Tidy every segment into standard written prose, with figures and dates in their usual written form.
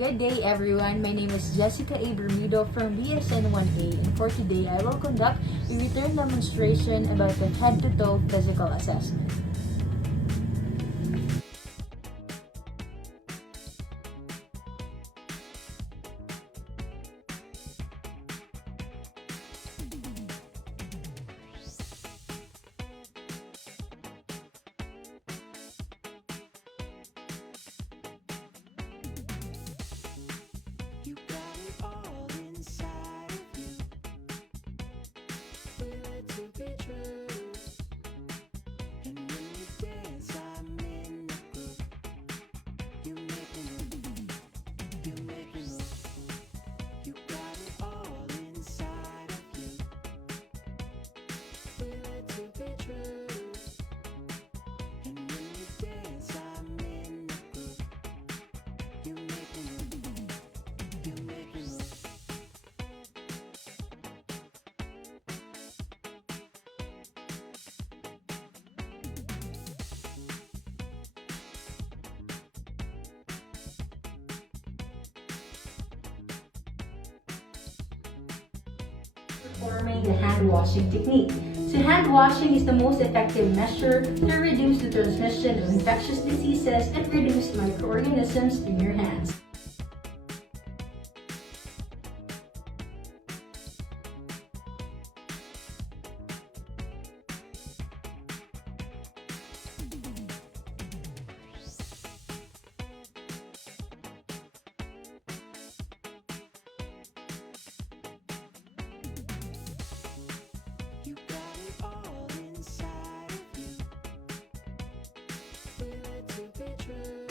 Good day everyone, my name is Jessica A. Bermido from BSN 1A, and for today I will conduct a written demonstration about the head-to-toe physical assessment. You got it all inside of you. Feel it to be true. And when you dance, I'm in the group. You make me move. You make me move. You got it all inside of you. Feel it to be true. And when you dance, I'm in the group. You make me move. You make me move. Performing the hand washing technique. So hand washing is the most effective measure to reduce the transmission of infectious diseases and reduce microorganisms in your hands. You got it all inside of you. Feel it to be true.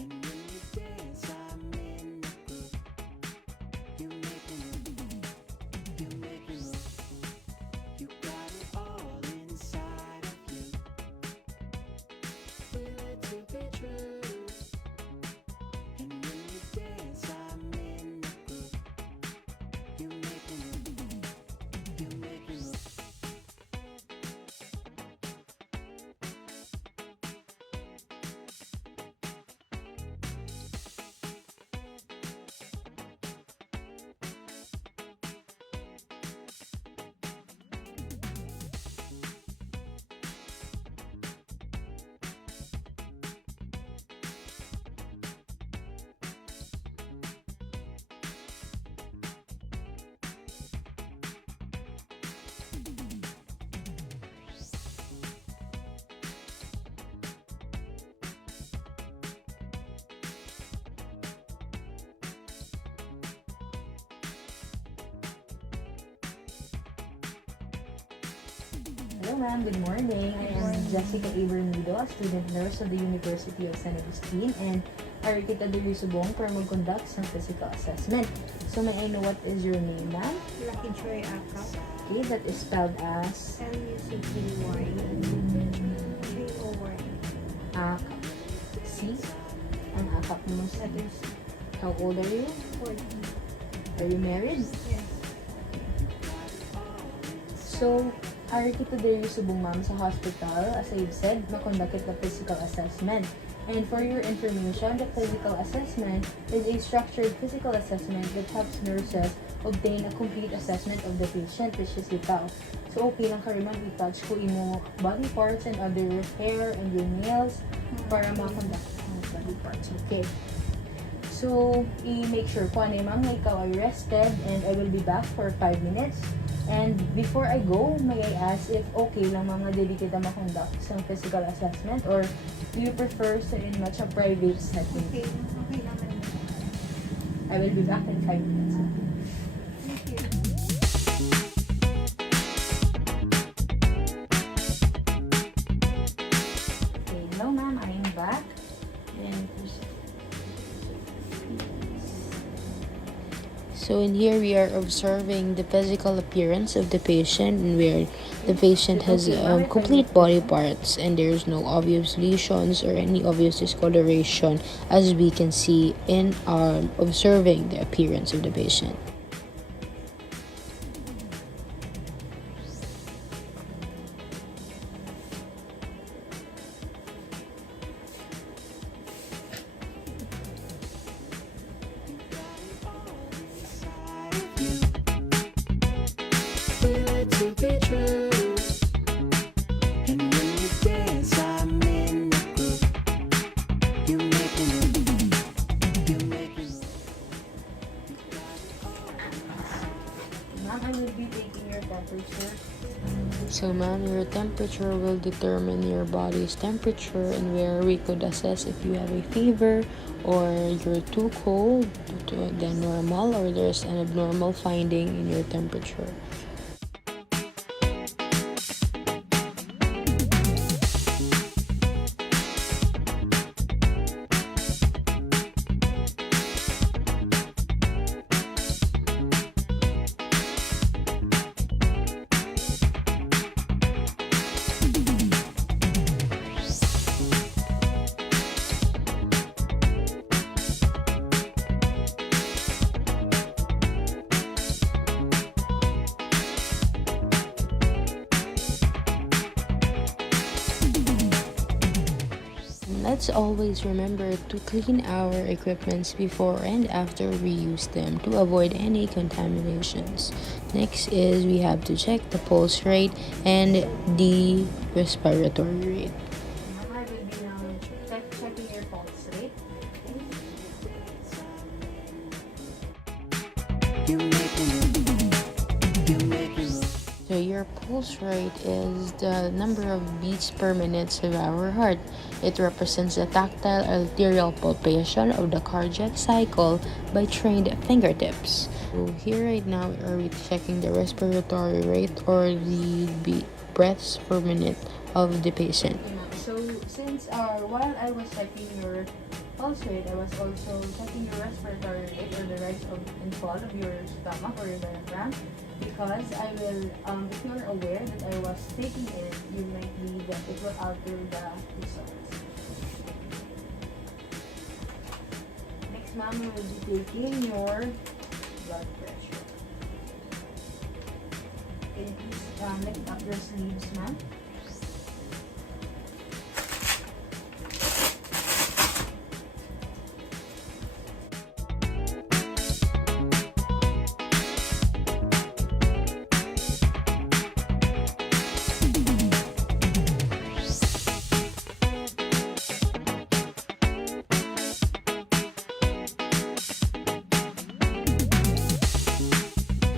And when you dance, I'm in the group. You make me move. You make me move. You got it all inside of you. Feel it to be true. And when you dance, I'm in the group. You make me move. You make me move. Hello ma'am, good morning. I am Jessica A. Bermido, a student nurse of the University of San Agustin, and ari kita diri subong para mag-conduct sa physical assessment. So may I know what is your name, ma'am? Lucky Joy Akap, Okay, that is spelled as Lucky Joy. Akap. C. Ang akap mo. That is How old are you? 40. Are you married? Yes. So, ari kita diri subong ma'am sa hospital, as I've said, makonduct the physical assessment. And for your information, the physical assessment is a structured physical assessment that helps nurses obtain a complete assessment of the patient, which is ikaw. So, okay lang ka rin ma'am i-touch ko imo body parts and other hair and your nails para makonduct ang body parts. Okay. So, i-make sure ko ano ma'am na ikaw ay rested, and I will be back for 5 minutes. And before I go, may I ask if okay lang mga dili kita makonduct sa physical assessment, or do you prefer sa in much a private setting? Okay, okay naman. I will be back in 5 minutes. Thank you. Okay, hello ma'am, I am back. Then, So in here we are observing the physical appearance of the patient, and where the patient has complete body parts and there's no obvious lesions or any obvious discoloration, as we can see in our observing the appearance of the patient. be true. And when you dance, I'm in the groove. You make me move. You make me move. Ma'am, I will be taking your temperature. So, ma'am, your temperature will determine your body's temperature, and where we could assess if you have a fever or you're too cold than normal, or there's an abnormal finding in your temperature. Let's always remember to clean our equipments before and after we use them to avoid any contaminations. Next is we have to check the pulse rate and the respiratory rate. Ma'am, I will be now checking your pulse rate. You make me move. You make me move. So your pulse rate is the number of beats per minute of our heart. It represents the tactile arterial palpation of the cardiac cycle by trained fingertips. So here right now are we checking the respiratory rate or the breaths per minute of the patient. Okay, ma'am. So, since while I was checking your pulse rate, I was also checking your respiratory rate or the rise of and fall of your stomach or your diaphragm, because I will, if you're aware that I was taking it, you might be that it will alter the results. Next, ma'am, we will be taking your blood pressure. Can you please lift up your sleeves, ma'am?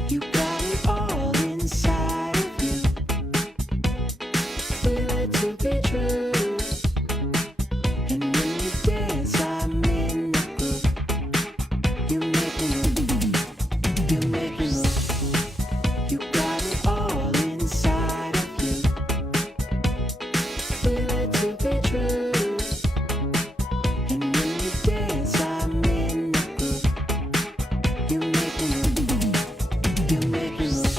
You got it all inside of you. Feel it to be true. And when you dance, I'm in the groove. You make me move. You make me move. You got it all inside of you. Feel it to be true. And when you dance, I'm in the groove. You make me move. You make me move.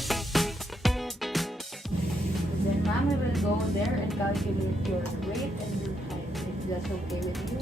Then, ma'am, we will go there and calculate your weight and your height, if that's okay with you.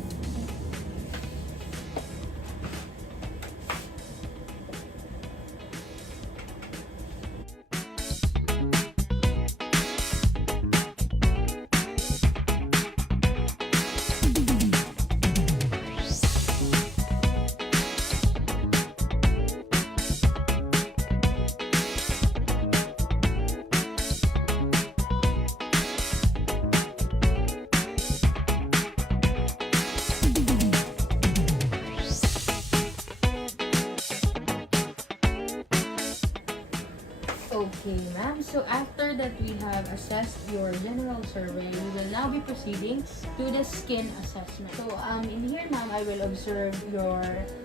Okay, ma'am. So after that we have assessed your general survey, we will now be proceeding to the skin assessment. So in here, ma'am, I will observe your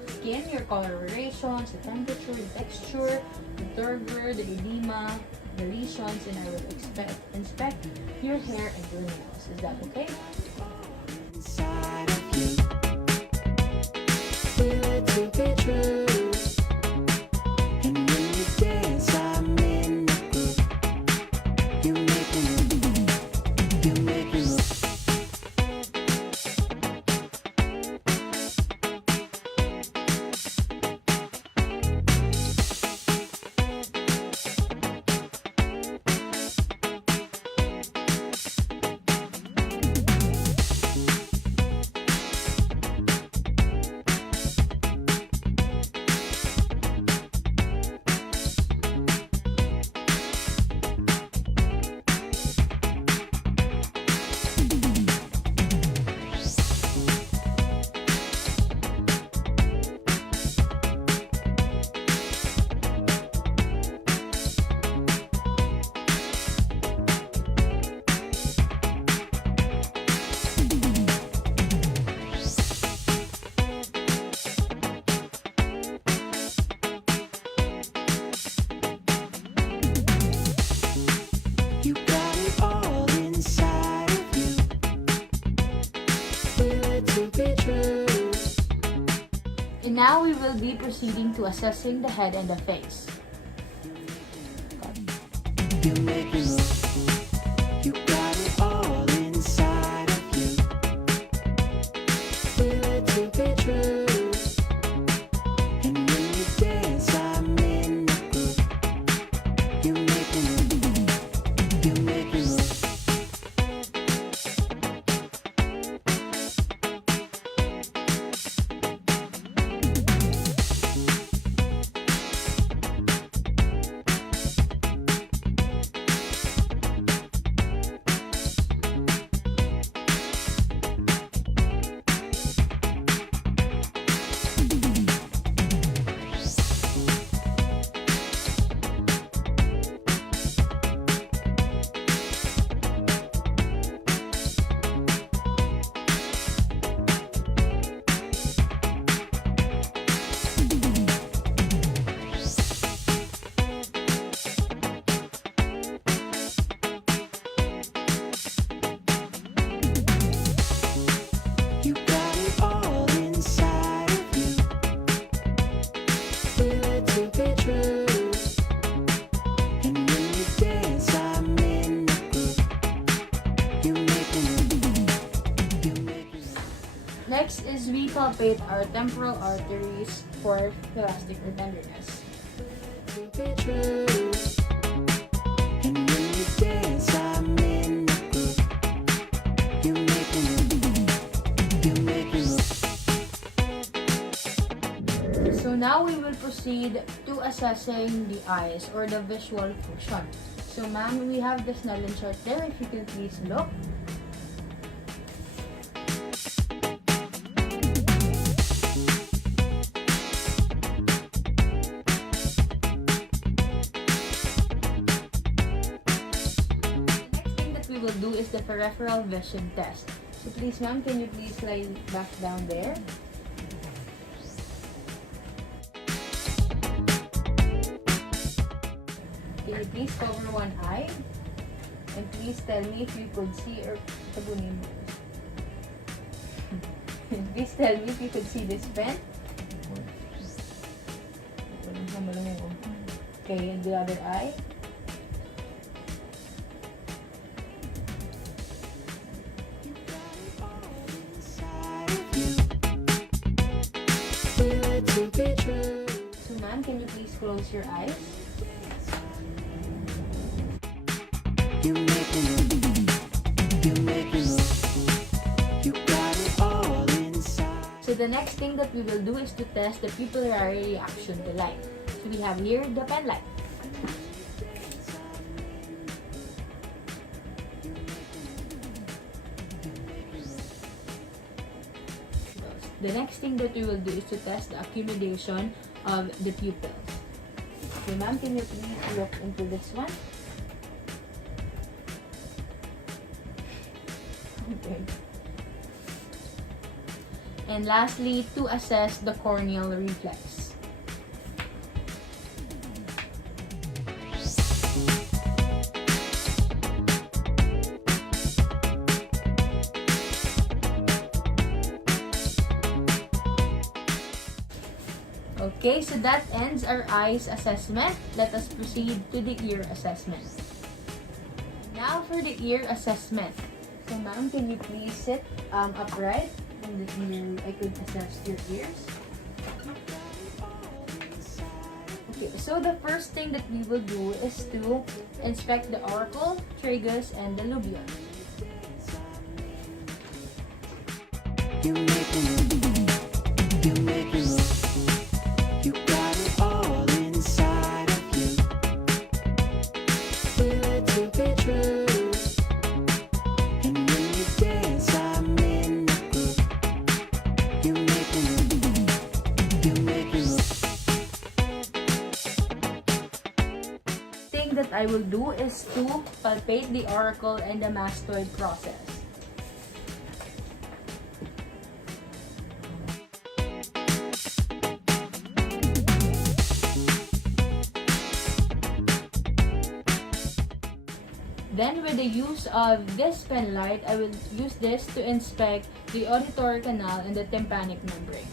skin, your colorations, the temperature, the texture, the turgor, the edema, the lesions, and I will inspect your hair and your nails. Is that okay? Inside of you. Feel it to be true. And when you dance, I'm in the groove. You make me move. You make me move. Now we will be proceeding to assessing the head and the face. You make me move. You got it all inside of you. Feel it to be true. And when you dance, I'm in the groove. You make me move. You make me move. You got it all inside of you. Feel it to be true. And when you dance, I'm in the groove. You make me move. You make me move. Next is we palpate our temporal arteries for elastic or tenderness. To be true. And when you dance, I'm in the groove. You make me move. You make me move. So now we will proceed to assessing the eyes or the visual function. So ma'am, we have the Snellen chart there. If you can please look. The next thing that we will do is the peripheral vision test. So please ma'am, can you please lie back down there? Can you please cover one eye? And please tell me if you could see or tabunin mo. Please tell me if you could see this pen. Okay, and the other eye. Inside of you. Feel it to be true. So ma'am, can you please close your eyes? You make me move. You make me move. You got it all inside. So the next thing that we will do is to test the pupillary reaction to light. So we have here the pen light. The next thing that we will do is to test the accumulation of the pupils. So ma'am, can you please look into this one? Okay. And lastly, to assess the corneal reflex. Okay, so that ends our eyes assessment. Let us proceed to the ear assessment. Now for the ear assessment. So ma'am, can you please sit upright and I could assess your ears? Okay, so the first thing that we will do is to inspect the auricle, tragus, and the lobule. You make me move. You make me move. You got it all inside of you. Feel it to be true. And when you dance, I'm in the groove. You make me move. You make me move. Thing that I will do is to palpate the auricle and the mastoid process. Then with the use of this pen light, I will use this to inspect the auditory canal and the tympanic membrane.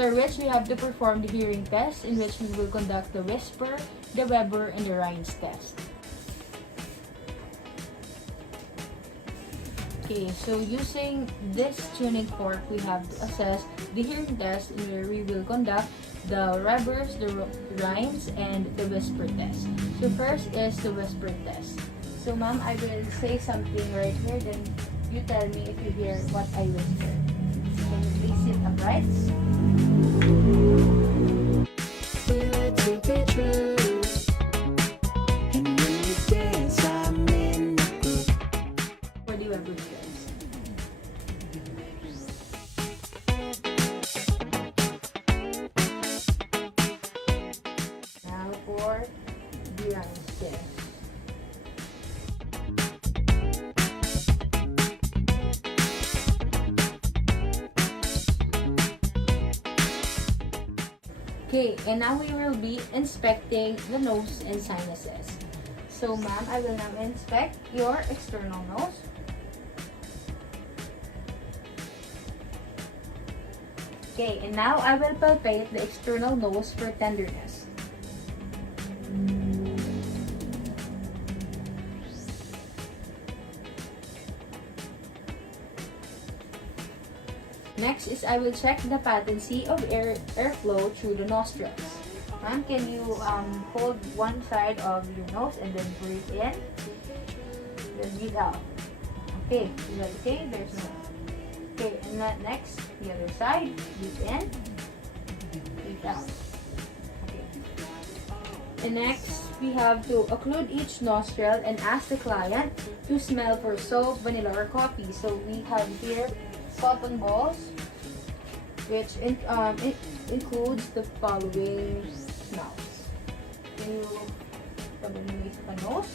After which, we have to perform the hearing test, in which we will conduct the whisper, the Weber, and the Rhines test. Okay, so using this tuning fork, we have to assess the hearing test, in where we will conduct the Webers, the Rhines, and the whisper test. So first is the whisper test. So ma'am, I will say something right here, then you tell me if you hear what I whisper. Can you please sit upright? Feel it to be true. And when you dance, I'm in the groove. For the Weber test. Now for the Rhines test. Okay, and now we will be inspecting the nose and sinuses. So ma'am, I will now inspect your external nose. Okay, and now I will palpate the external nose for tenderness. Next is I will check the patency of airflow through the nostrils. Ma'am, can you hold one side of your nose and then breathe in, then breathe out. Okay, is that okay? There's no. Okay, and then next, the other side, breathe in, breathe out. Okay. And next, we have to occlude each nostril and ask the client to smell for soap, vanilla, or coffee. So we have here cotton balls, which includes the following smells. Can you pag-umiwis sa nose?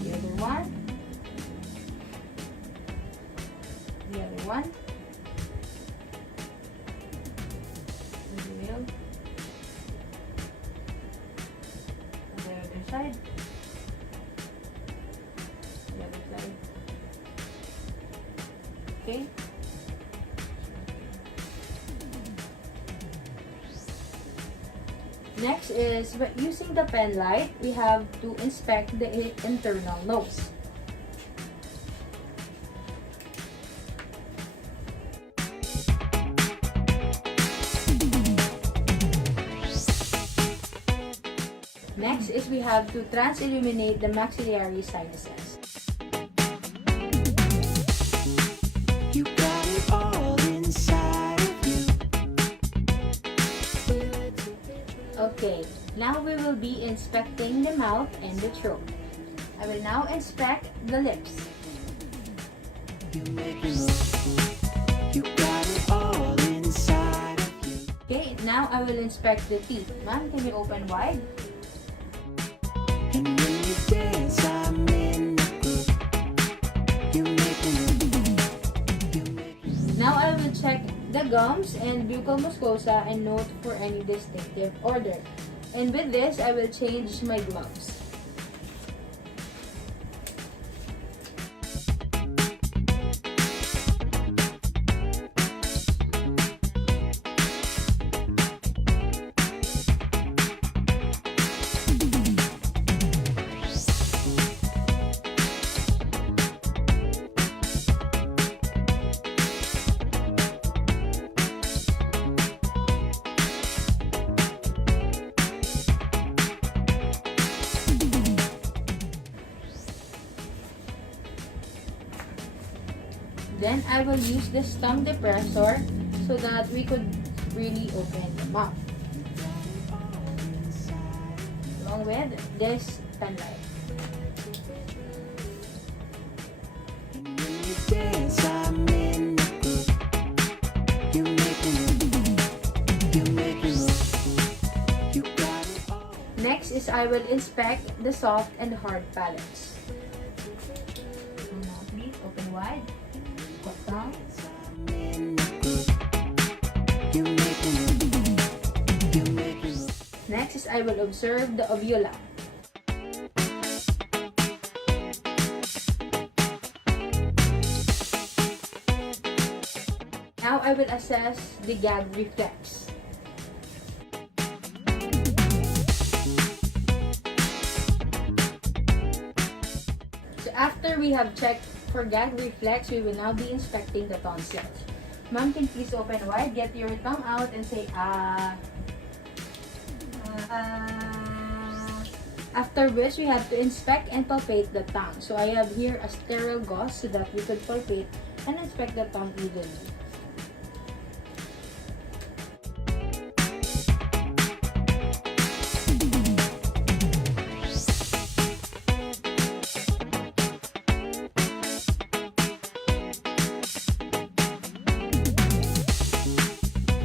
The other one. The other one. In the middle. And the other side. The other side. Okay. Next is, using the pen light, we have to inspect the internal nose. Next is we have to trans-illuminate the maxillary sinuses. You got it all inside of you. Okay, now we will be inspecting the mouth and the throat. I will now inspect the lips. You make me move. You got it all inside of you. Okay, now I will inspect the teeth. Ma'am, can you open wide? And when you dance, I'm in the groove. You make me move. You make me move. Now I will check the gums and buccal mucosa and note for any distinctive order. And with this, I will change my gloves. Then I will use this tongue depressor so that we could really open the mouth. Along with this pen light. And when you dance, I'm in the groove. You make me move. You make me move. You got it all. Next is I will inspect the soft and hard palates. Now please open wide. Put down. I'm in the groove. You make me move. You make me move. Next is I will observe the uvula. I will assess the gag reflex. So after we have checked for gag reflex, we will now be inspecting the tonsils. Ma'am, can please open wide, get your tongue out, and say ah. After which, we have to inspect and palpate the tongue. So I have here a sterile gauze so that we could palpate and inspect the tongue evenly.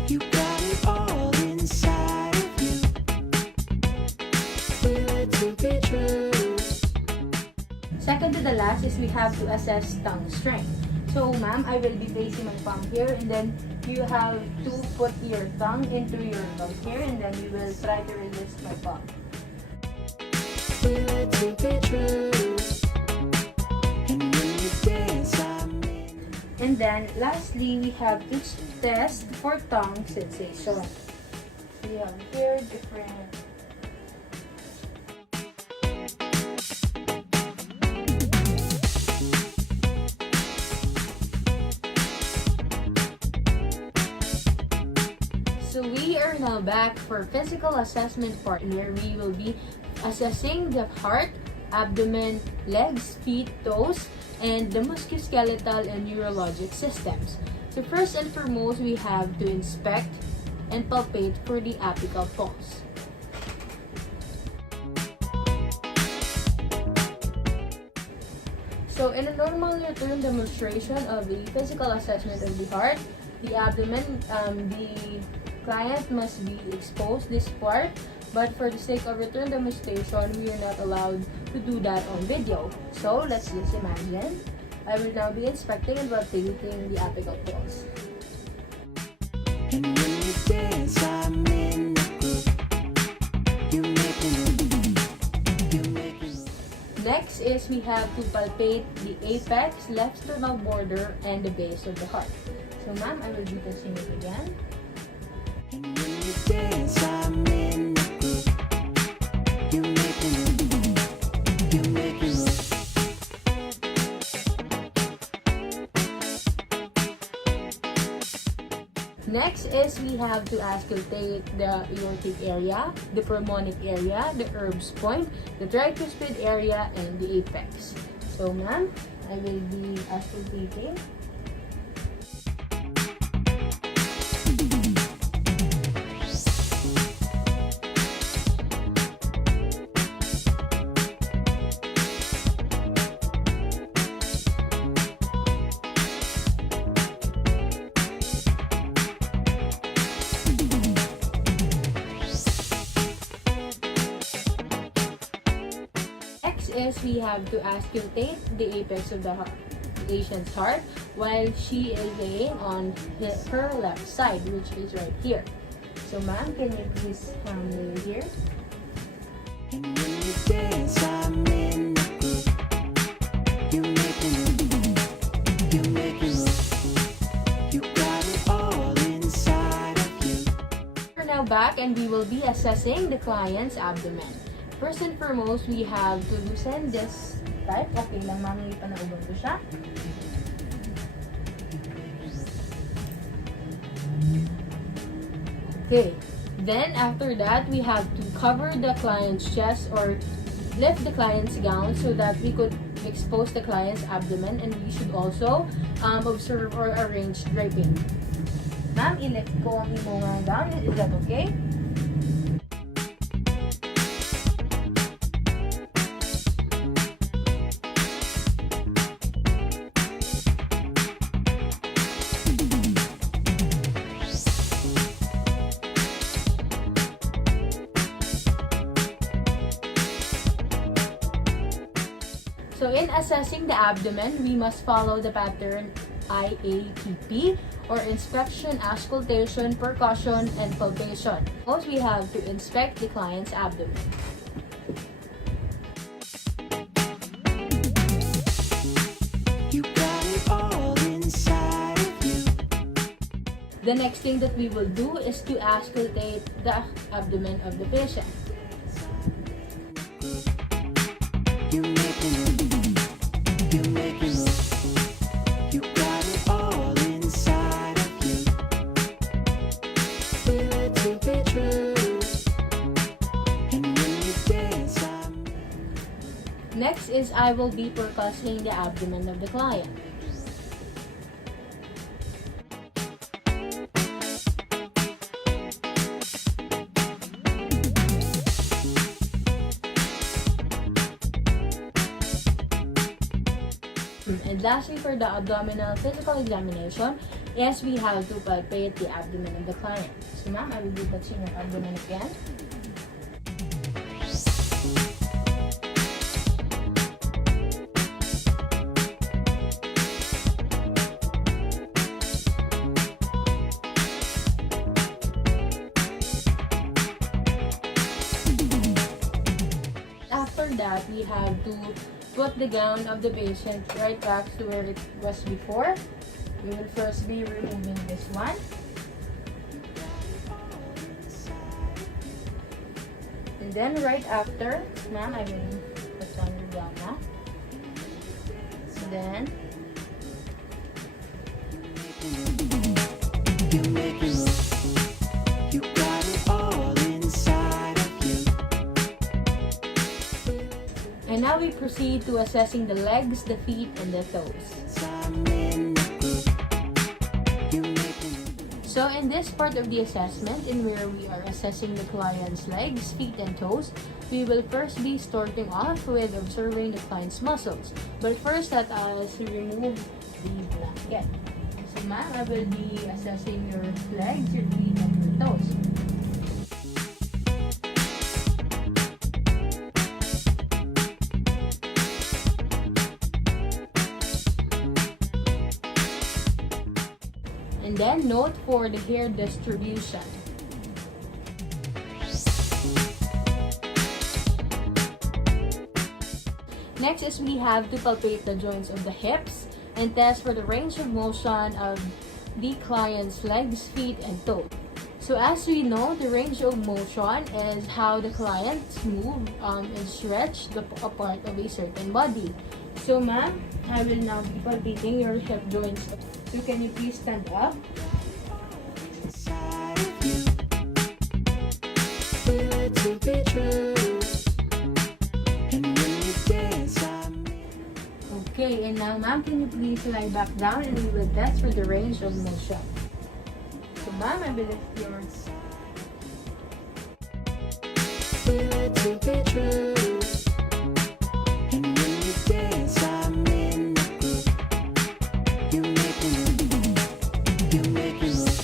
You got it all inside of you. Feel it to be true. Second to the last is we have to assess tongue strength. So ma'am, I will be placing my palm here, and then you have to put your tongue into your mouth here, and then you will try to resist my palm. Feel it to be true. And when you dance, I'm in. And then lastly, we have to test for tongue sensation. We have here different. So we are now back for physical assessment part. Here we will be assessing the heart, abdomen, legs, feet, toes, and the musculoskeletal and neurologic systems. So first and foremost, we have to inspect and palpate for the apical pulse. So in a normal return demonstration of the physical assessment of the heart, the abdomen, the client must be exposed this part, but for the sake of return demonstration, we are not allowed to do that on video. So let's just imagine. I will now be inspecting and palpating the apical pulse. And when you dance, I'm in the groove. You make me move. You make me move. Next is we have to palpate the apex, left sternal border, and the base of the heart. So ma'am, I will be touching it again. And when you dance, I'm in the groove. You make me move. You make me move. Next is we have to auscultate the aortic area, the pulmonic area, the Erb's point, the tricuspid area, and the apex. So ma'am, I will be auscultating. Is we have to auscultate the apex of the patient's heart while she is laying on her left side, which is right here. So ma'am, can you please lay here? And when you dance, I'm in the groove. You make me move. You make me move. You got it all inside of you. We're now back and we will be assessing the client's abdomen. First and foremost, we have to loosen this type. Okay lang, ma'am, hindi pa naubos ko siya. Okay. Then, after that, we have to cover the client's chest or lift the client's gown so that we could expose the client's abdomen, and we should also observe or arrange draping. Ma'am, i-lift ko ang imong gown. Is that okay? So in assessing the abdomen, we must follow the pattern IAPP or inspection, auscultation, percussion, and palpation. Most we have to inspect the client's abdomen. You got it all inside of you. The next thing that we will do is to auscultate the abdomen of the patient. You make me move. You make me move. You got it all inside of you. Feel it to be true. And when you dance, Next is I will be percussing the abdomen of the client. And lastly, for the abdominal physical examination, yes, we have to palpate the abdomen of the client. So ma'am, I will be touching your abdomen again. After that, we have to put the gown of the patient right back to where it was before. We will first be removing this one. And then right after, ma'am, I will put on your gown now. And then, you make me move. You got it all inside of you. and now we proceed to assessing the legs, the feet, and the toes. I'm in the groove. You make me move. So in this part of the assessment, in where we are assessing the client's legs, feet, and toes, we will first be starting off with observing the client's muscles. But first, let us remove the blanket. So ma'am, I will be assessing your legs, your feet, and your toes. And then note for the hair distribution. Next is we have to palpate the joints of the hips and test for the range of motion of the client's legs, feet, and toes. So as we know, the range of motion is how the client move and stretch a part of a certain body. So ma'am, I will now be palpating your hip joints. So can you please stand up? Inside of you. Feel it to be true. And when you dance, I'm in. Okay, and now ma'am, can you please lie back down and we will test for the range of motion. So ma'am, I will lift your Feel it to be true. And when you dance, I'm in the groove. You make me move. You make me move.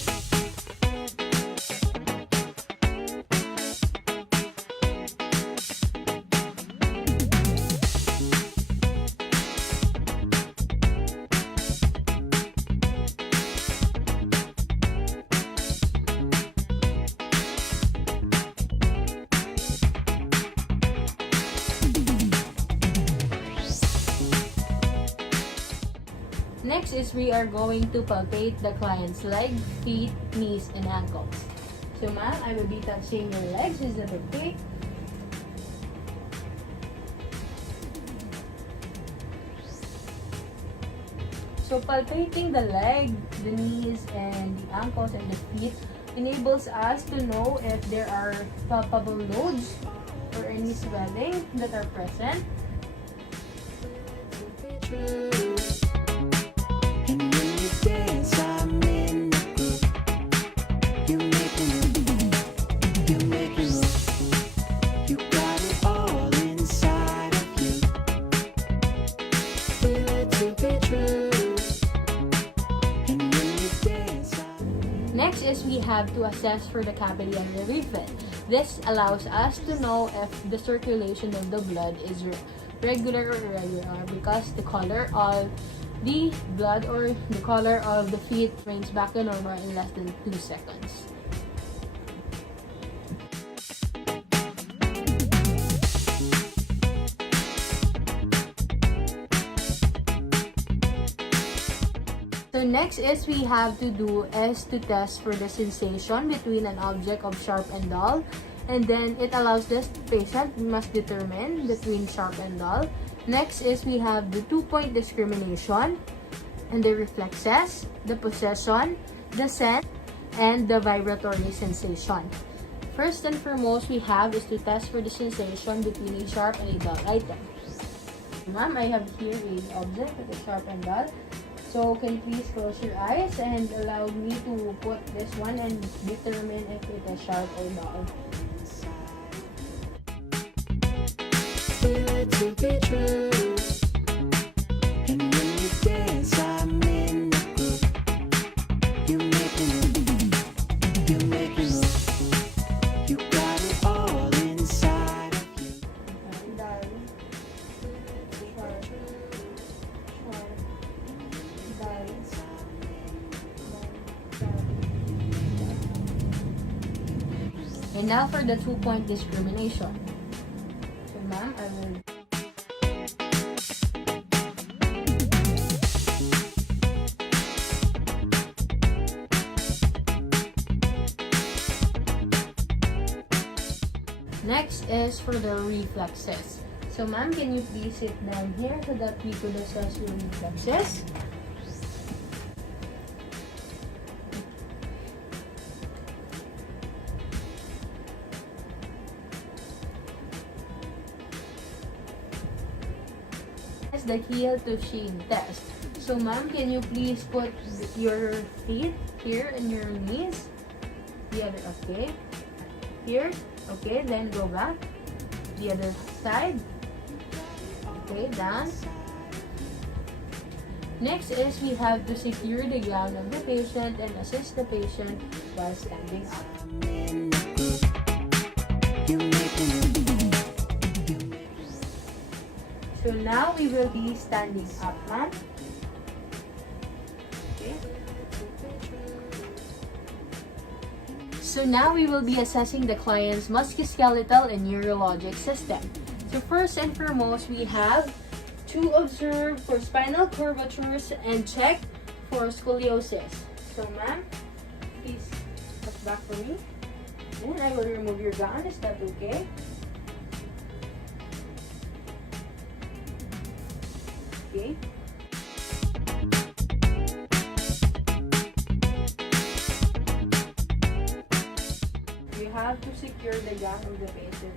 Next is we are going to palpate the client's leg, feet, knees, and ankles. So ma'am, I will be touching your legs. Is that okay? So palpating the leg, the knees, and the ankles and the feet enables us to know if there are palpable loads or any swelling that are present. True. And when you dance, I'm in the groove. You make me move. You make me move. You got it all inside of you. Feel it to be true. And when you dance, Next is we have to assess for the capillary refill. This allows us to know if the circulation of the blood is regular or irregular because the color of the blood or the color of the feet brings back to normal in less than 2 seconds. So So next is we have to do is to test for the sensation between an object of sharp and dull. And then it allows this patient must determine between sharp and dull. Next is we have the 2-point discrimination and the reflexes, the possession, the sense, and the vibratory sensation. First and foremost we have is to test for the sensation between a sharp and a dull item. Ma'am, I have here a object that is sharp and dull. So can you please close your eyes and allow me to put this one and determine if it is sharp or dull. Feel it to be true. And when you dance, I'm in the groove. You make me move. You make me move. You got it all inside of you. Dull. Sharp. Dull. And now for the 2-point discrimination. So ma'am, I will Next is for the reflexes. So ma'am, can you please sit down here so that we could assess your reflexes? Is the heel to shin test. So ma'am, can you please put your feet here in your knees? The other, okay. Here, okay, then go back. The other side. Okay, down. Next is we have to secure the gown of the patient and assist the patient while standing up. I'm in the groove. You make me move. So now we will be standing up, ma'am. Okay. So now we will be assessing the client's musculoskeletal and neurologic system. So first and foremost, we have to observe for spinal curvatures and check for scoliosis. So ma'am, please cut back for me. Then I will remove your gown. Is that okay? Okay. You have to secure the gown of the patient.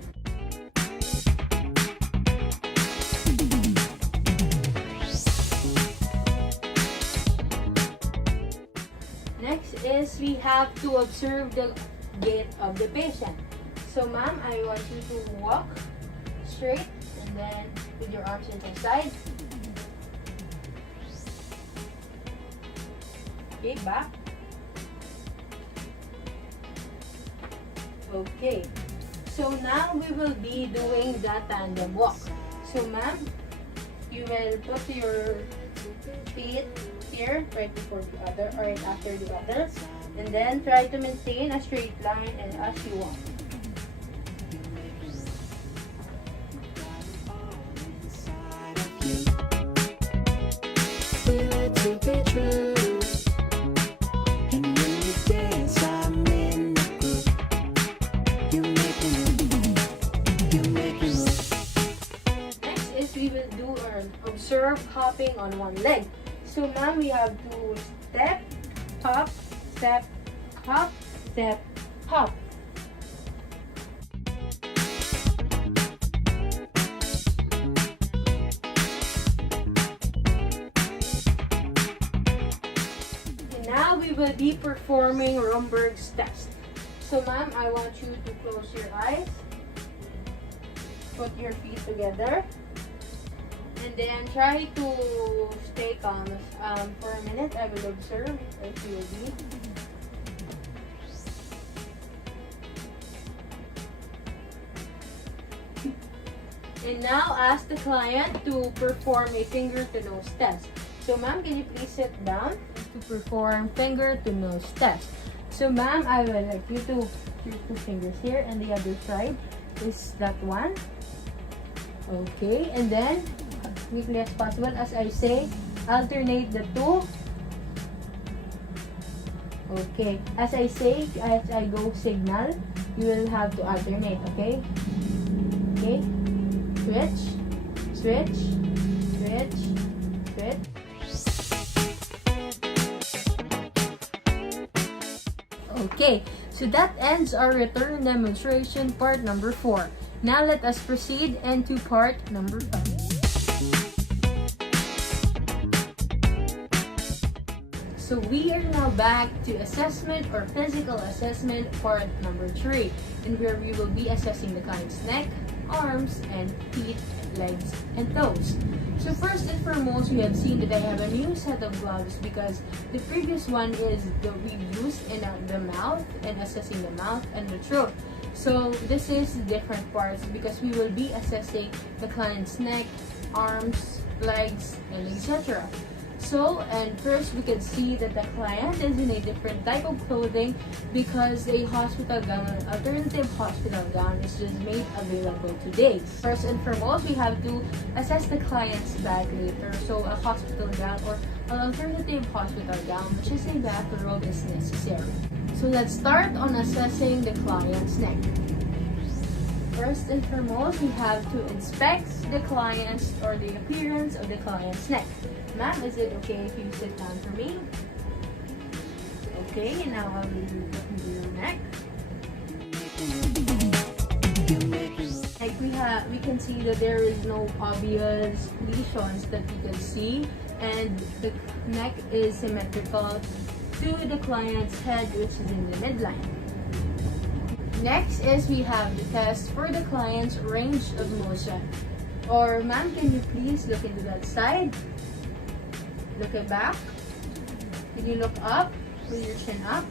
Next is we have to observe the gait of the patient. So ma'am, I want you to walk straight and then with your arms to the side. Okay, back. Okay. So now we will be doing the tandem walk. So ma'am, you will put your feet here right before the other or right after the other, and then try to maintain a straight line and as you walk. Feel it to be true. And when you dance, I'm in the groove. You make me move. You make me move. Next is we will do or observe hopping on one leg. So ma'am, we have to step, hop, step, hop, step, hop. And now we will be performing Romberg's test. So ma'am, I want you to close your eyes, put your feet together, and then try to stay calm. For a minute, I will observe if you will be. And now ask the client to perform a finger-to-nose test. So ma'am, can you please sit down to perform finger-to-nose test? So ma'am, I will like you to your 2 fingers here and the other side is that one. Okay, and then quickly as possible, as I say, alternate the 2 Okay. As I say, as I go signal, you will have to alternate, okay? Okay? Switch, switch, switch, switch. Okay, so that ends our return demonstration part number 4. Now let us proceed into part number 5. So we are now back to assessment or physical assessment part number 3, and where we will be assessing the client's neck, arms, and feet, legs, and toes. So first and foremost, we have seen that I have a new set of gloves because the previous one is that we used in the mouth and assessing the mouth and the throat. So this is different parts because we will be assessing the client's neck, arms, legs, and etc. So, and first we can see that the client is in a different type of clothing because a hospital gown, an alternative hospital gown is just made available today. First and foremost, we have to assess the client's bag later. So a hospital gown or an alternative hospital gown, which is a bathrobe, is necessary. So let's start on assessing the client's neck. First and foremost, we have to inspect the client's or the appearance of the client's neck. Ma'am, is it okay if you sit down for me? Okay, and now I will look into your neck. Like we can see that there is no obvious lesions that you can see, and the neck is symmetrical to the client's head, which is in the midline. Next is we have the test for the client's range of motion. Or ma'am, can you please look into that side? Look at back. Can you look up? Put your chin up.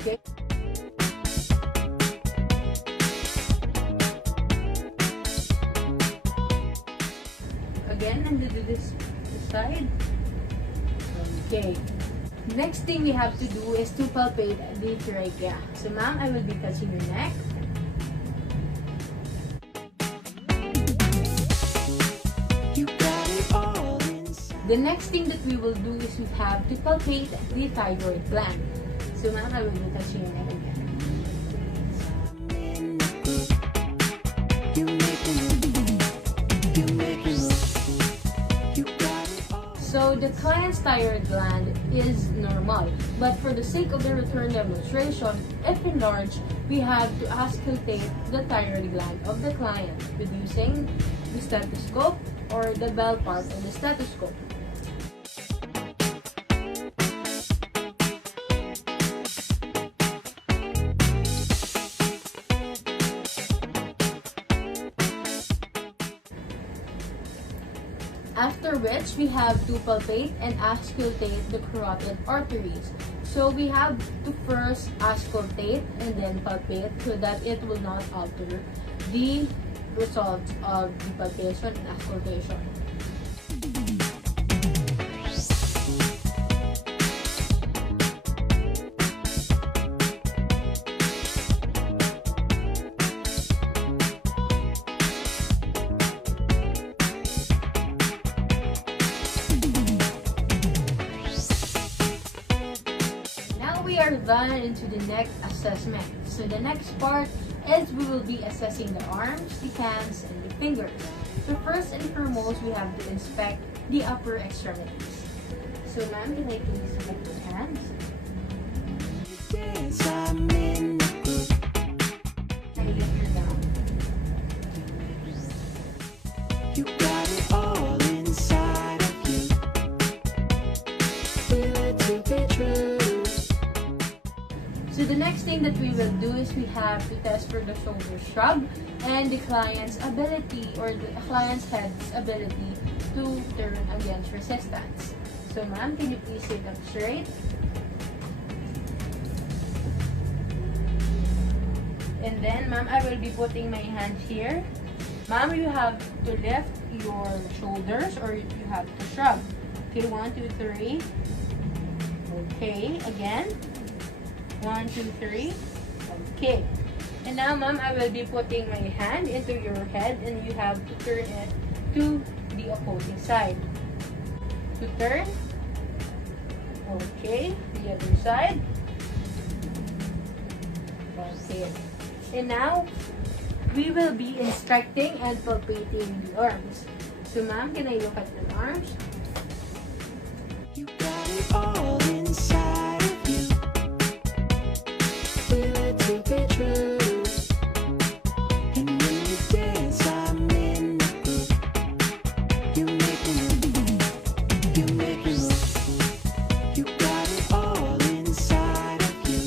Okay. Again, and do this side. Okay. Next thing we have to do is to palpate the trachea. So ma'am, I will be touching your neck. The next thing that we will do is we have to palpate the thyroid gland. So ma'am, I will be touching your neck again. So the client's thyroid gland is normal, but for the sake of the return demonstration, if enlarged, we have to auscultate the thyroid gland of the client with using the stethoscope or the bell part of the stethoscope. After which, we have to palpate and auscultate the carotid arteries. So we have to first auscultate and then palpate so that it will not alter the results of the palpation and auscultation. We are done into the neck assessment. So the next part is we will be assessing the arms, the hands, and the fingers. So first and foremost, we have to inspect the upper extremities. So ma'am, can I please look at your hands? Can you lift your down? You got it all inside of you. Feel it to be true. So the next thing that we will do is we have to test for the shoulder shrug and the client's ability or the client's head's ability to turn against resistance. So ma'am, can you please sit up straight? And then ma'am, I will be putting my hand here. Ma'am, you have to lift your shoulders or you have to shrug. Okay, 1, 2, 3. Okay, again. 1, 2, 3. Okay. And now, ma'am, I will be putting my hand into your head and you have to turn it to the opposing side. To turn. Okay. the other side. Okay. And now, we will be inspecting and palpating the arms. So ma'am, can I look at the arms? You got it all inside of you. Feel it to be true. And when you dance, I'm in the groove. You make me move. You make me move. You got it all inside of you.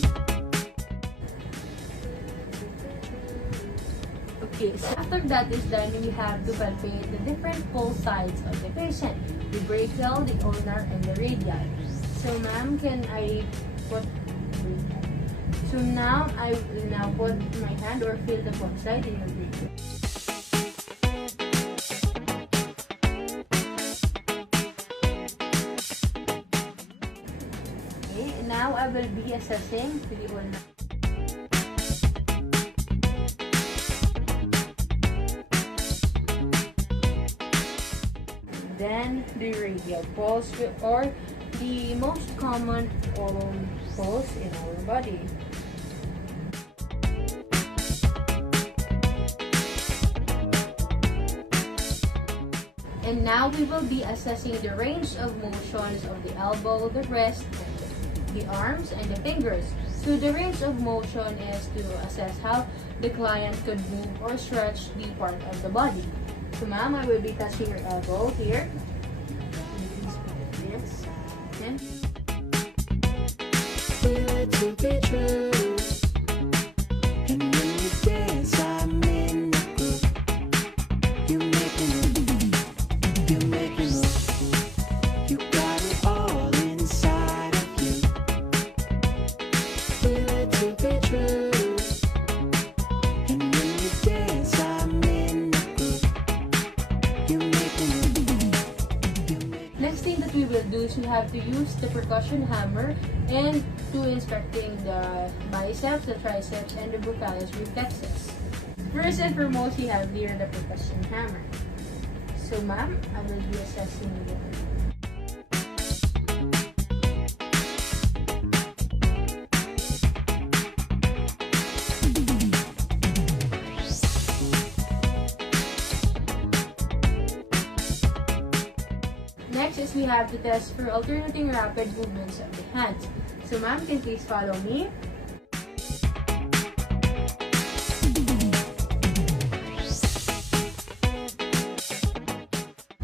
Okay, so after that is done, we have to palpate the different pulse sides of the patient. The brachial, the ulnar, and the radial. So ma'am, can I put... So now, I will now put my hand or feel the pulse side in your brachial. Okay, now I will be assessing the ulnar. Then the radial pulse, or the most common pulse in our body. And now we will be assessing the range of motions of the elbow, the wrist, the arms, and the fingers. So the range of motion is to assess how the client could move or stretch the part of the body. So ma'am, I will be touching your elbow here. Okay. Feel it to be true. And when you dance, I'm in the groove. You make me move. You make me move. You got it all inside of you. Feel it to be true. And when you dance, I'm in the groove. You make me move. You make Next thing that we will do is we have to use the percussion hammer and to inspecting the biceps, the triceps, and the brachiosaurus reflexes. First and foremost, we have here the percussion hammer. So ma'am, I will be assessing the... Next is we have to test for alternating rapid movements of the hands. So ma'am, can you please follow me?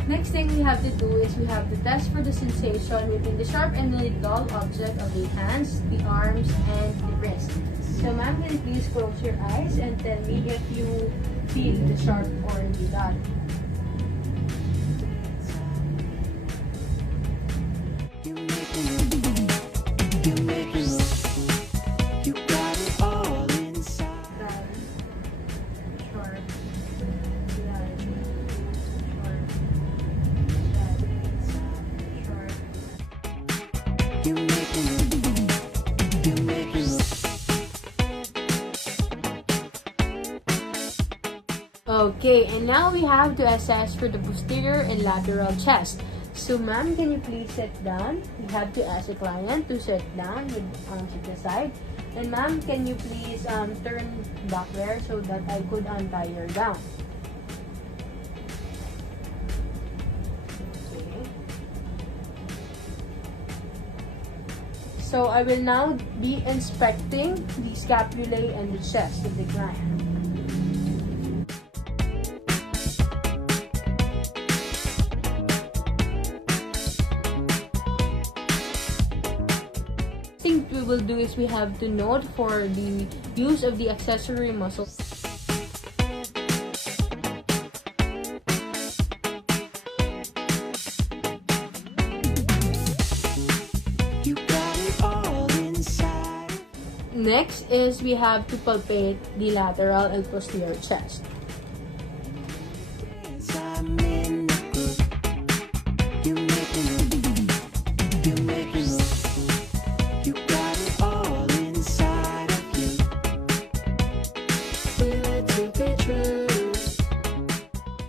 Next thing we have to do is we have to test for the sensation within the sharp and the dull object of the hands, the arms, and the wrist. So ma'am, can you please close your eyes and tell me if you feel the sharp or the dull? You make me move. You make me move. You got it all inside. Dull, sharp, dull, sharp, dull, sharp. You make me move. You make me move. Okay, and now we have to assess for the posterior and lateral chest. So ma'am, can you please sit down? We have to ask the client to sit down with arms at the side. And ma'am, can you please turn back there so that I could untie your gown? Okay. So I will now be inspecting the scapulae and the chest of the client. Thing we will do is we have to note for the use of the accessory muscles. You got it all inside. Next is we have to palpate the lateral and posterior chest. Dance, I'm in the groove. You make me move. You make me move. You got it all inside of you. Feel it to be true.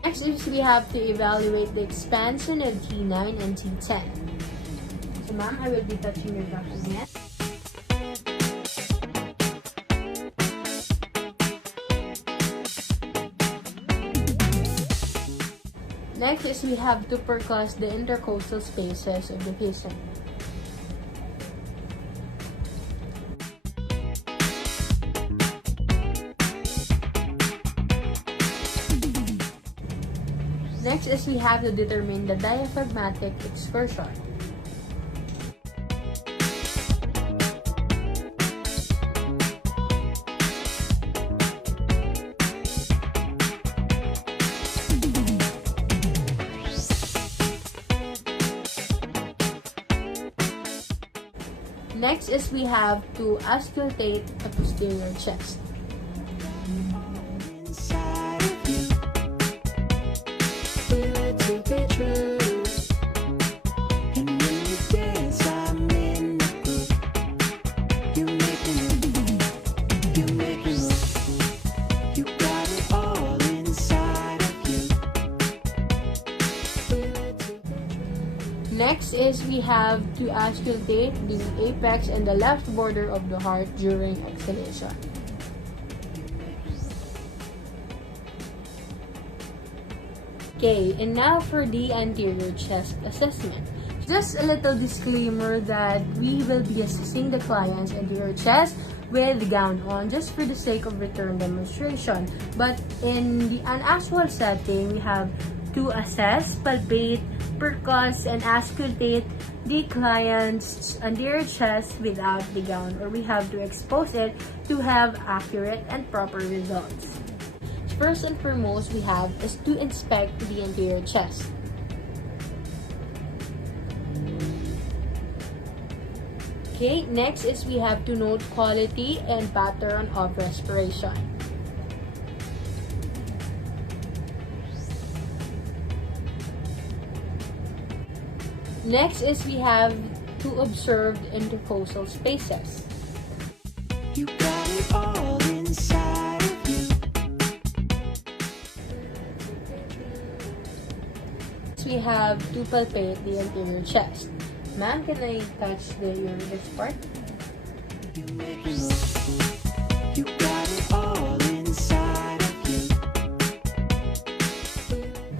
Next is we have to evaluate the expansion of T9 and T10. So So ma'am, I will be touching your back again. Next is we have to percuss the intercostal spaces of the patient. Next is we have to determine the diaphragmatic excursion. Next is we have to auscultate the posterior chest. inside of you. Feel it to be true. And when you dance, I'm in the groove. You make me move. You make me move. You got it all inside of you. Feel it to be true. Next is we have to auscultate the apex and the left border of the heart during exhalation. Okay, and now for the anterior chest assessment. Just a little disclaimer that we will be assessing the client's anterior chest with the gown on just for the sake of return demonstration. But in an actual setting, we have to assess, palpate, percuss, and auscultate the client's anterior chest without the gown, or we have to expose it to have accurate and proper results. First and foremost, we have is to inspect the anterior chest. Okay, next is we have to note quality and pattern of respiration. Next is we have to observe intercostal spaces. You got it all inside of you. Next, we have to palpate the anterior chest. Ma'am, can I touch this part? You make me move. You got it all inside of you.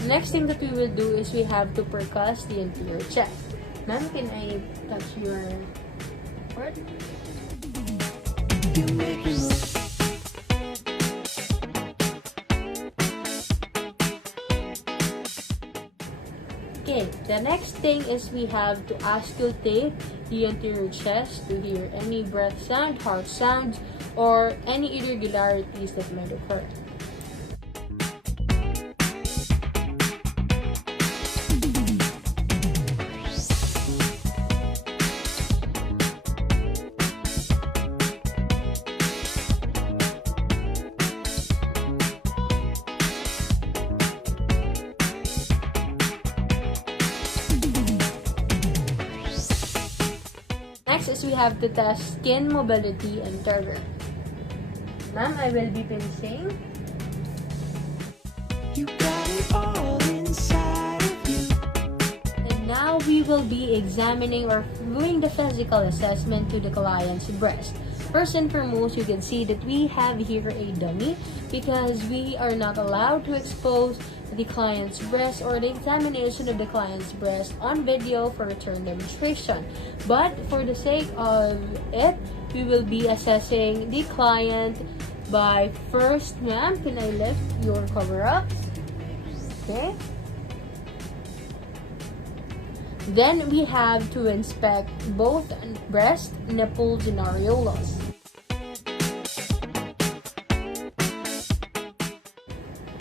Next thing that we will do is we have to percuss the anterior chest. Ma'am, can I touch your part? You make me move. Okay, the next thing is we have to auscultate the anterior chest to hear any breath sound, heart sounds, or any irregularities that might occur. Next is we have to test skin mobility and turgor. Ma'am, I will be pinching. You got it all inside of you. And now we will be examining or doing the physical assessment to the client's breast. First and foremost, you can see that we have here a dummy because we are not allowed to expose the client's breast or the examination of the client's breast on video for return demonstration. But for the sake of it, we will be assessing the client by first, ma'am, can I lift your cover-ups? Okay. Then we have to inspect both breast, nipples, and areolas.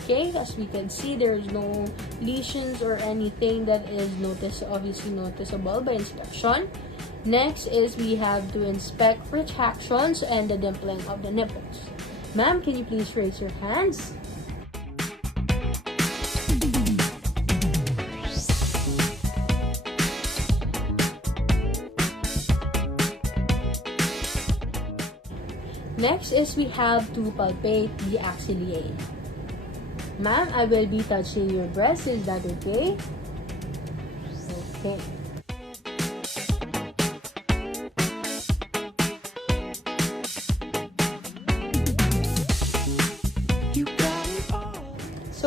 Okay, as we can see, there is no lesions or anything that is obviously noticeable by inspection. Next is we have to inspect retractions and the dimpling of the nipples. Ma'am, can you please raise your hands? Next is we have to palpate the axillae. Ma'am, I will be touching your breast. Is that okay? Okay.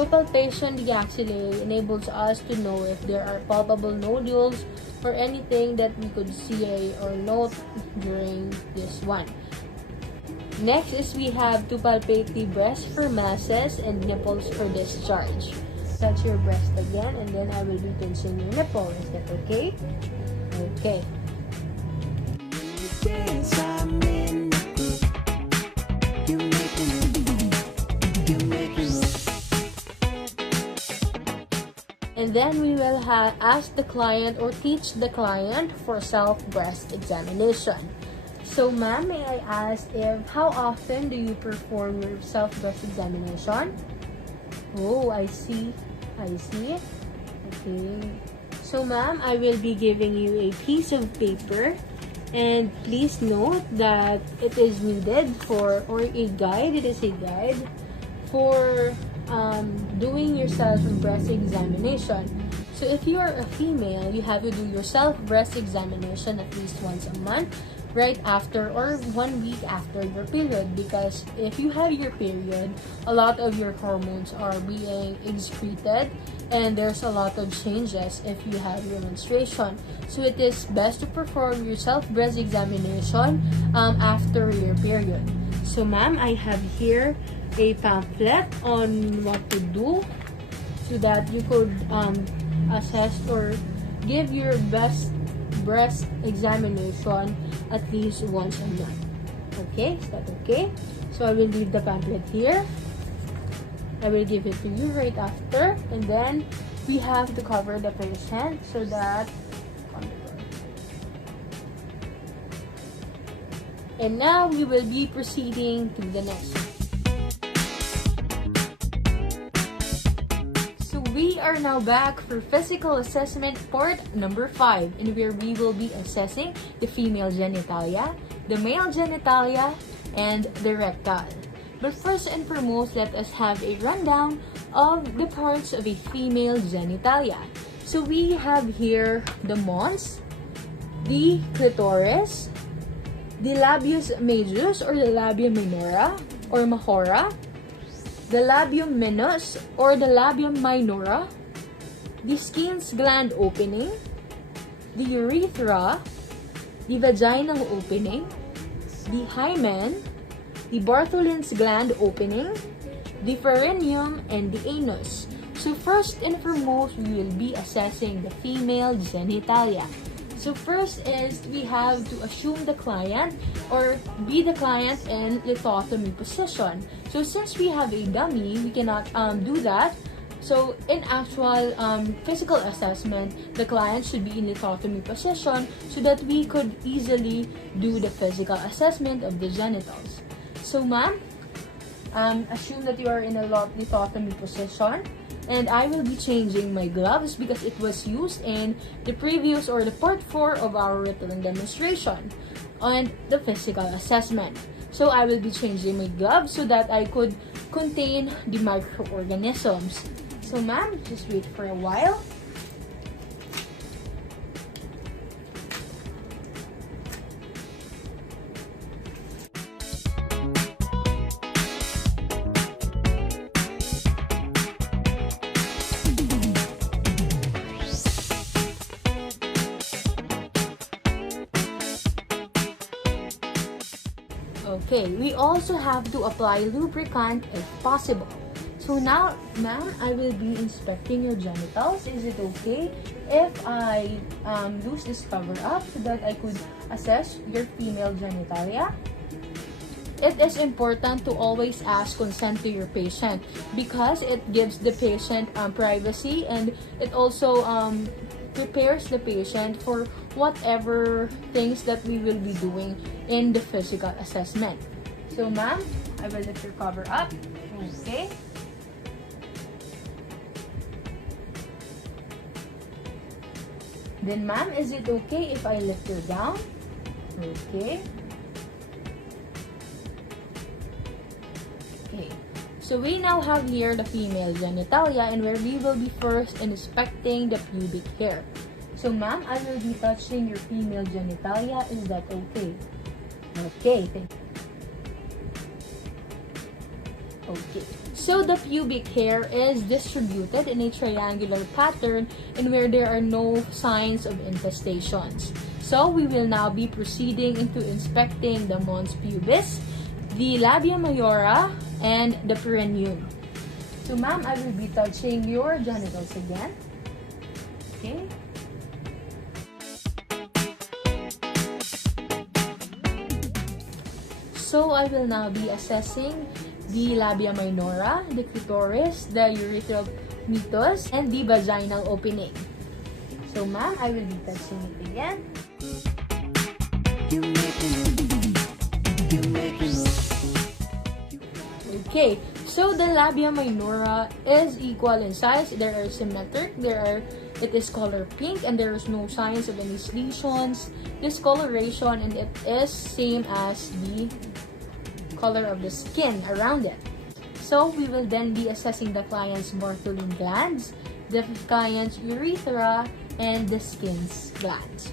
So palpation actually enables us to know if there are palpable nodules or anything that we could see or note during this one. Next is we have to palpate the breast for masses and nipples for discharge. Touch your breast again, and then I will be pinching your nipple. Is that okay? Okay. You dance, I'm in the groove. You make me move. You make me move. And then we will ask the client or teach the client for self-breast examination. So ma'am, may I ask how often do you perform your self-breast examination? Oh, I see. Okay. So ma'am, I will be giving you a piece of paper, and please note that it is needed for, or a guide, it is a guide for doing your self-breast examination. So if you are a female, you have to do your self-breast examination at least once a month, right after or 1 week after your period, because if you have your period, a lot of your hormones are being excreted and there's a lot of changes if you have your menstruation. So it is best to perform your self-breast examination after your period. So ma'am, I have here a pamphlet on what to do so that you could assess or give your best breast examination at least once a month. Okay, is that okay? So I will leave the pamphlet here. I will give it to you right after, and then we have to cover the patient so that. And now we will be proceeding to the next one. So we are now back for physical assessment part number 5, in where we will be assessing the female genitalia, the male genitalia, and the rectal. But first and foremost, let us have a rundown of the parts of a female genitalia. So we have here the mons, the clitoris, the labius majus or the labia minora or majora, the labium minus or the labium minora, the skin's gland opening, the urethra, the vaginal opening, the hymen, the Bartholin's gland opening, the perineum, and the anus. So first and foremost, we will be assessing the female genitalia. So first is we have to assume the client or be the client in lithotomy position. So since we have a dummy, we cannot do that. So in actual physical assessment, the client should be in lithotomy position so that we could easily do the physical assessment of the genitals. So ma'am, assume that you are in a lithotomy position. And I will be changing my gloves because it was used in the previous or the part 4 of our Ritalin demonstration on the physical assessment. So I will be changing my gloves so that I could contain the microorganisms. So ma'am, just wait for a while. Okay, we also have to apply lubricant if possible. So now, ma'am, I will be inspecting your genitals. Is it okay if I lose this cover up so that I could assess your female genitalia? It is important to always ask consent to your patient because it gives the patient privacy, and it also prepares the patient for whatever things that we will be doing in the physical assessment. So ma'am, I will lift your cover up. Okay. Then ma'am, is it okay if I lift her down? Okay. Okay. So we now have here the female genitalia, and where we will be first inspecting the pubic hair. So ma'am, I will be touching your female genitalia. Is that okay? Okay. Okay, so the pubic hair is distributed in a triangular pattern and where there are no signs of infestations. So we will now be proceeding into inspecting the mons pubis, the labia majora, and the perineum. So ma'am, I will be touching your genitals again. Okay. So I will now be assessing the labia minora, the clitoris, the urethral meatus, and the vaginal opening. So ma'am, I will be touching it again. Okay, so the labia minora is equal in size. There are symmetric, it is color pink, and there is no signs of any lesions, discoloration, and it is same as the color of the skin around it. So we will then be assessing the client's Bartholin glands, the client's urethra, and the skin's glands.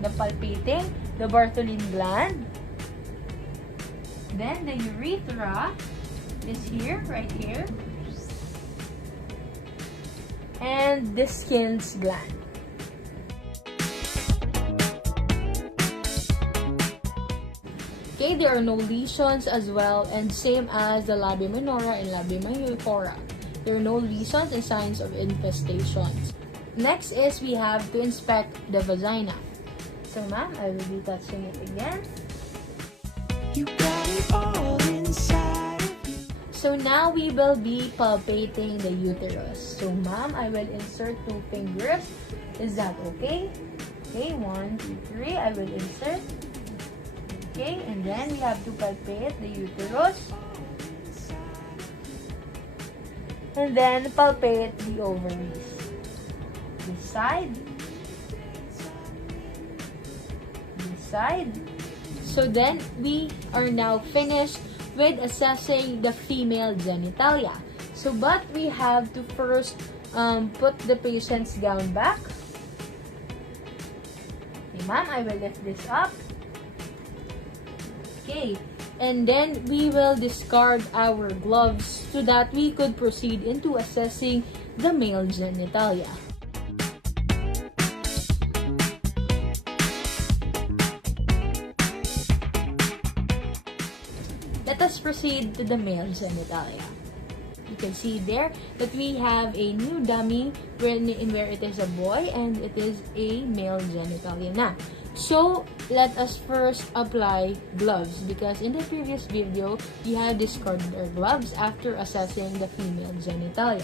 The palpating, the Bartholin gland, then the urethra is here, right here, and the skin's gland. Okay, there are no lesions as well, and same as the labia minora and labia majora. There are no lesions and signs of infestations. Next is we have to inspect the vagina. So ma'am, I will be touching it again. You got it all inside. So now we will be palpating the uterus. So ma'am, I will insert 2 fingers. Is that okay? Okay, 1, 2, 3. I will insert. Okay, and then we have to palpate the uterus. And then palpate the ovaries. This side. This side. So then we are now finished with assessing the female genitalia. So but we have to first put the patient's gown back. Okay, ma'am, I will lift this up. Okay, and then we will discard our gloves so that we could proceed into assessing the male genitalia. Let us proceed to the male genitalia. You can see there that we have a new dummy where it is a boy and it is a male genitalia na. So, let us first apply gloves because in the previous video, we have discarded our gloves after assessing the female genitalia.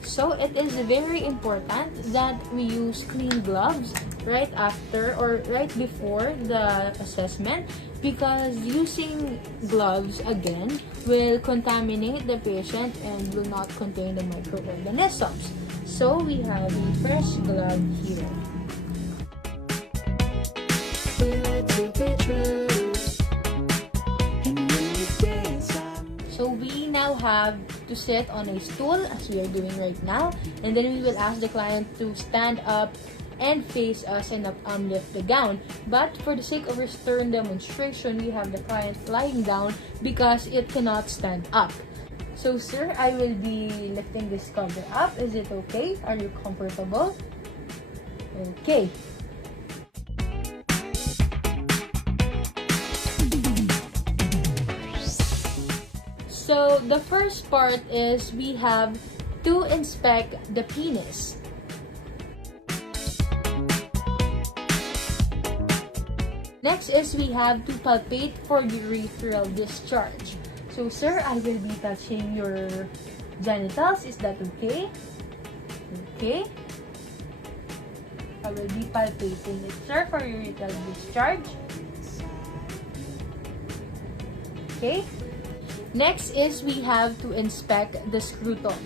So, it is very important that we use clean gloves right after or right before the assessment because using gloves again will contaminate the patient and will not contain the microorganisms. So we have a fresh glove here. So we now have to sit on a stool as we are doing right now, and then we will ask the client to stand up and face us and lift the gown. But for the sake of our stern demonstration, we have the client lying down because it cannot stand up. So sir, I will be lifting this cover up. Is it okay? Are you comfortable? Okay. So the first part is we have to inspect the penis. Next is we have to palpate for urethral discharge. So sir, I will be touching your genitals. Is that okay? Okay. I will be palpating it, sir, for urethral discharge. Okay. Next is we have to inspect the scrotum.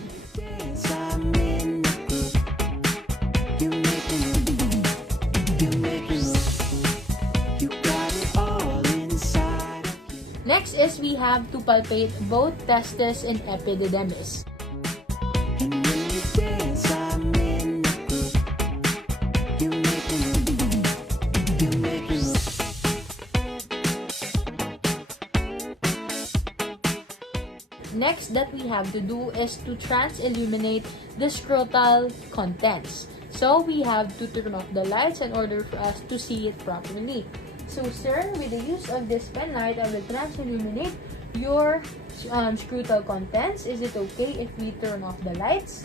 Next is we have to palpate both testes and epididymis. And next that we have to do is to trans-illuminate the scrotal contents. So we have to turn off the lights in order for us to see it properly. So sir, with the use of this pen light, I will trans-illuminate your scrotal contents. Is it okay if we turn off the lights?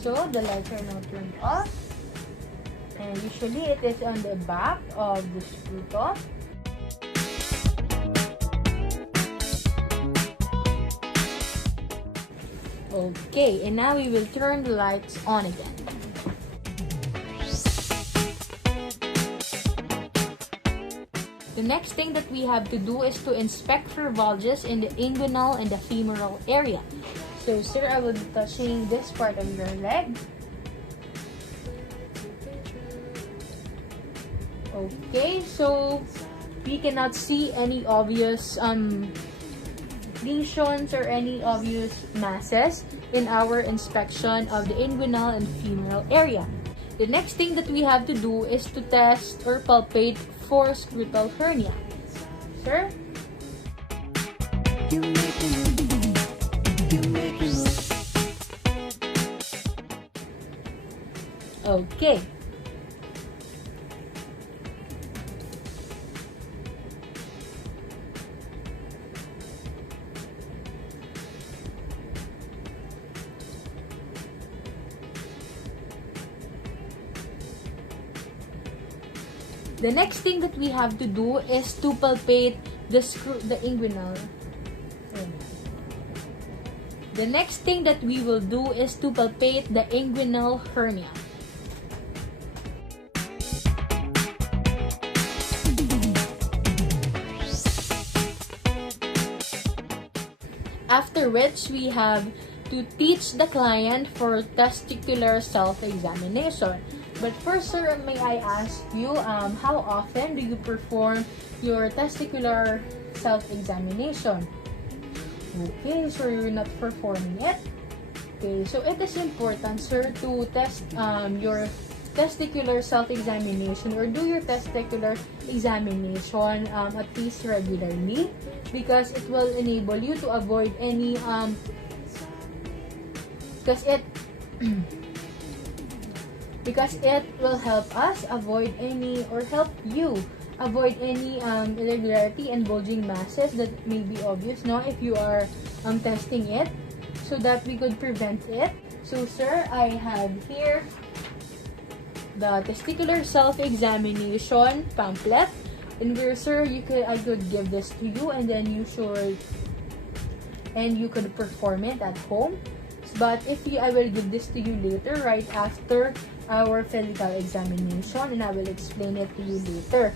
So the lights are now turned off. And usually it is on the back of the scrotum. Okay, and now we will turn the lights on again. The next thing that we have to do is to inspect for bulges in the inguinal and the femoral area. So sir, I will be touching this part of your leg. Okay, so we cannot see any obvious lesions or any obvious masses in our inspection of the inguinal and femoral area. The next thing that we have to do is to test or palpate for scrotal hernia. Sir? You make me move. You make me move. Okay. The next thing that we have to do is to palpate the inguinal. The next thing that we will do is to palpate the inguinal hernia. After which we have to teach the client for testicular self-examination. But first, sir, may I ask you, how often do you perform your testicular self-examination? Okay, so you're not performing it. Okay, so it is important, sir, to test your testicular self-examination or do your testicular examination at least regularly, because it will enable you to avoid any because it will help us avoid any or help you avoid any irregularity and bulging masses that may be obvious now if you are testing it, so that we could prevent it. So sir, I have here the testicular self-examination pamphlet, and where sir I could give this to you, and then you could perform it at home. But I will give this to you later, right after our physical examination, and I will explain it to you later.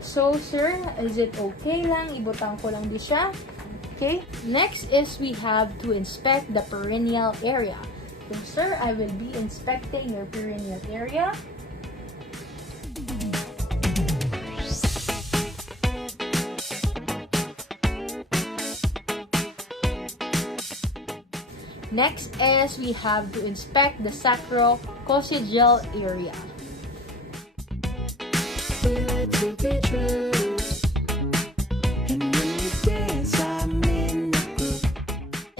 So sir, is it okay lang? Ibutang ko lang di siya. Okay? Next is we have to inspect the perineal area. So sir, I will be inspecting your perineal area. Next is we have to inspect the sacrococcygeal area. Feel it to be true. And when you dance, I'm in the groove.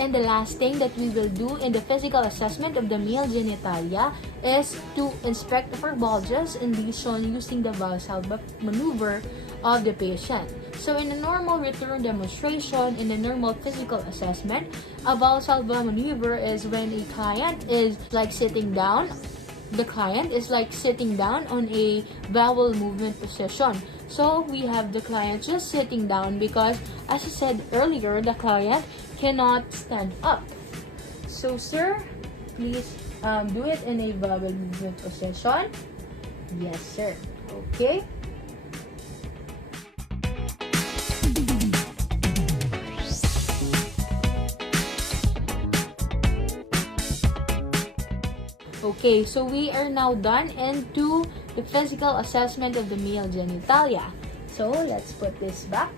And the last thing that we will do in the physical assessment of the male genitalia is to inspect for bulges and lesions using the Valsalva maneuver of the patient. So in a normal return demonstration, in a normal physical assessment, a Valsalva maneuver is when a client is like sitting down. The client is like sitting down on a bowel movement position. So we have the client just sitting down because, as I said earlier, the client cannot stand up. So sir, please do it in a bowel movement position. Yes sir. Okay. Okay, so we are now done into the physical assessment of the male genitalia. So let's put this back.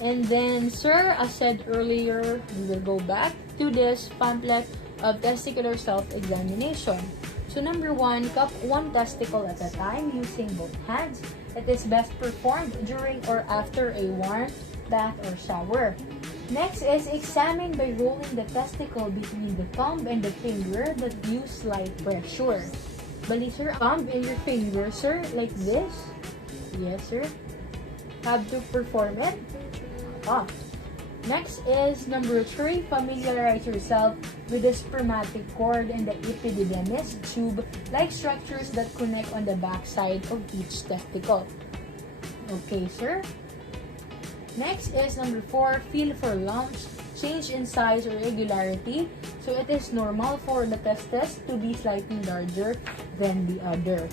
And then, sir, as said earlier, we will go back to this pamphlet of testicular self-examination. So number 1, cup one testicle at a time using both hands. It is best performed during or after a warm bath or shower. Next is examine by rolling the testicle between the thumb and the finger that use slight pressure. Bali sir, thumb and your finger sir, like this. Yes sir. Have to perform it. Ah. Next is number 3, familiarize yourself with the spermatic cord and the epididymis tube-like structures that connect on the backside of each testicle. Okay, sir. Next is number 4, feel for lumps, change in size or regularity. So it is normal for the testes to be slightly larger than the other.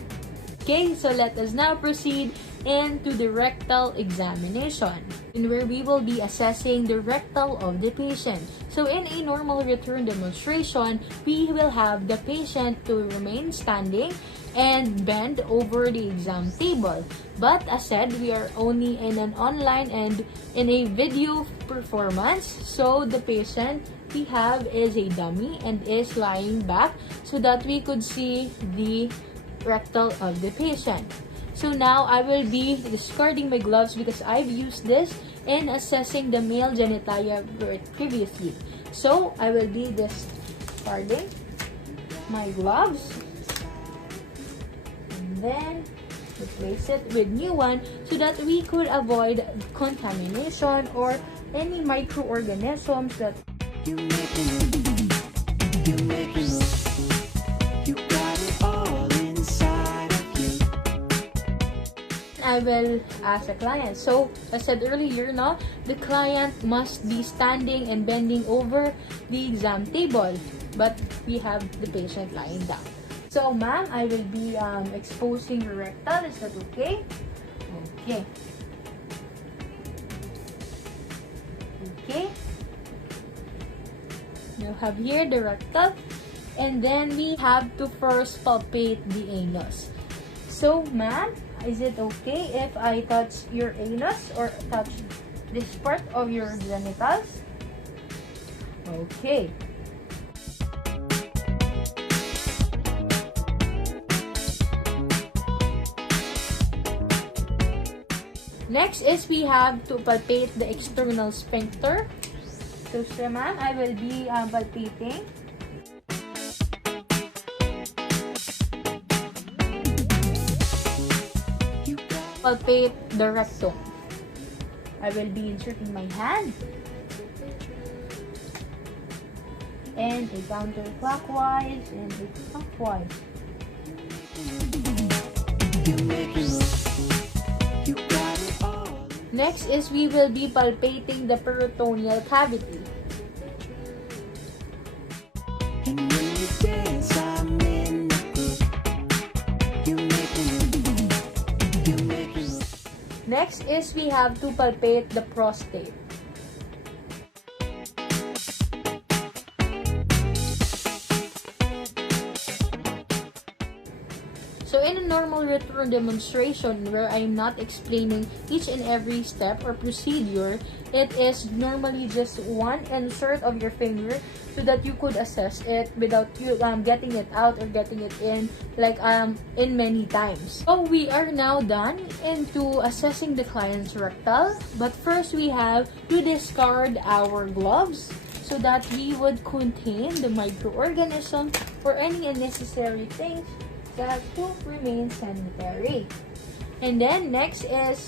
Okay, so let us now proceed into the rectal examination, in where we will be assessing the rectal of the patient. So in a normal return demonstration, we will have the patient to remain standing and bend over the exam table. But as said, we are only in an online and in a video performance, so the patient we have is a dummy and is lying back so that we could see the rectal of the patient. So now I will be discarding my gloves because I've used this in assessing the male genitalia previously. So I will be discarding my gloves and then replace it with new one so that we could avoid contamination or any microorganisms that You make me move. You make me move. You got it all inside of you. I will ask the client. So, as I said earlier, no, the client must be standing and bending over the exam table, but we have the patient lying down. So, ma'am, I will be exposing your rectal. Is that okay? Okay. Okay. You have here the rectal, and then we have to first palpate the anus. So, ma'am, is it okay if I touch your anus or touch this part of your genitals? Okay. Next is we have to palpate the external sphincter. So, ma'am, I will be palpating. Palpate the rectum. I will be inserting my hand and a counterclockwise and a clockwise. You make me move. You got it all. Next is we will be palpating the peritoneal cavity. And when you dance, I'm in the groove. You make me move. You make me move. Next is we have to palpate the prostate. So in a normal return demonstration where I'm not explaining each and every step or procedure, it is normally just one insert of your finger so that you could assess it without you getting it out or getting it in like in many times. So we are now done into assessing the client's rectal, but first we have to discard our gloves so that we would contain the microorganism or any unnecessary things that to remain sanitary. And then next is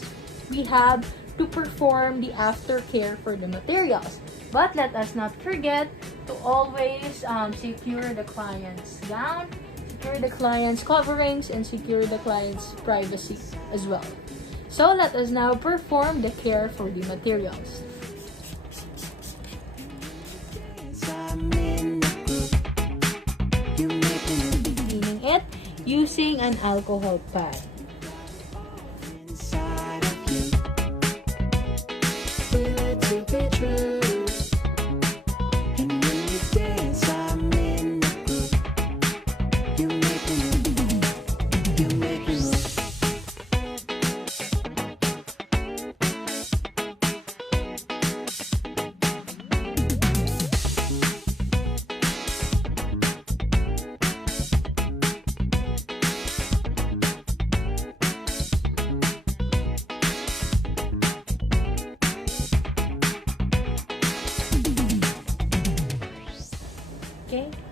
we have to perform the aftercare for the materials. But let us not forget to always secure the client's gown, secure the client's coverings, and secure the client's privacy as well. So let us now perform the care for the materials. Dance, I'm in the groove. You make me move. Cleaning it using an alcohol pad. Inside of you. Feel it to be true. And when you dance, I'm in the groove. You make me move. You make me move.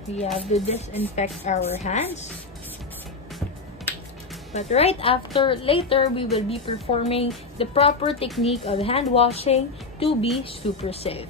we have to disinfect our hands. But later, we will be performing the proper technique of hand washing to be super safe.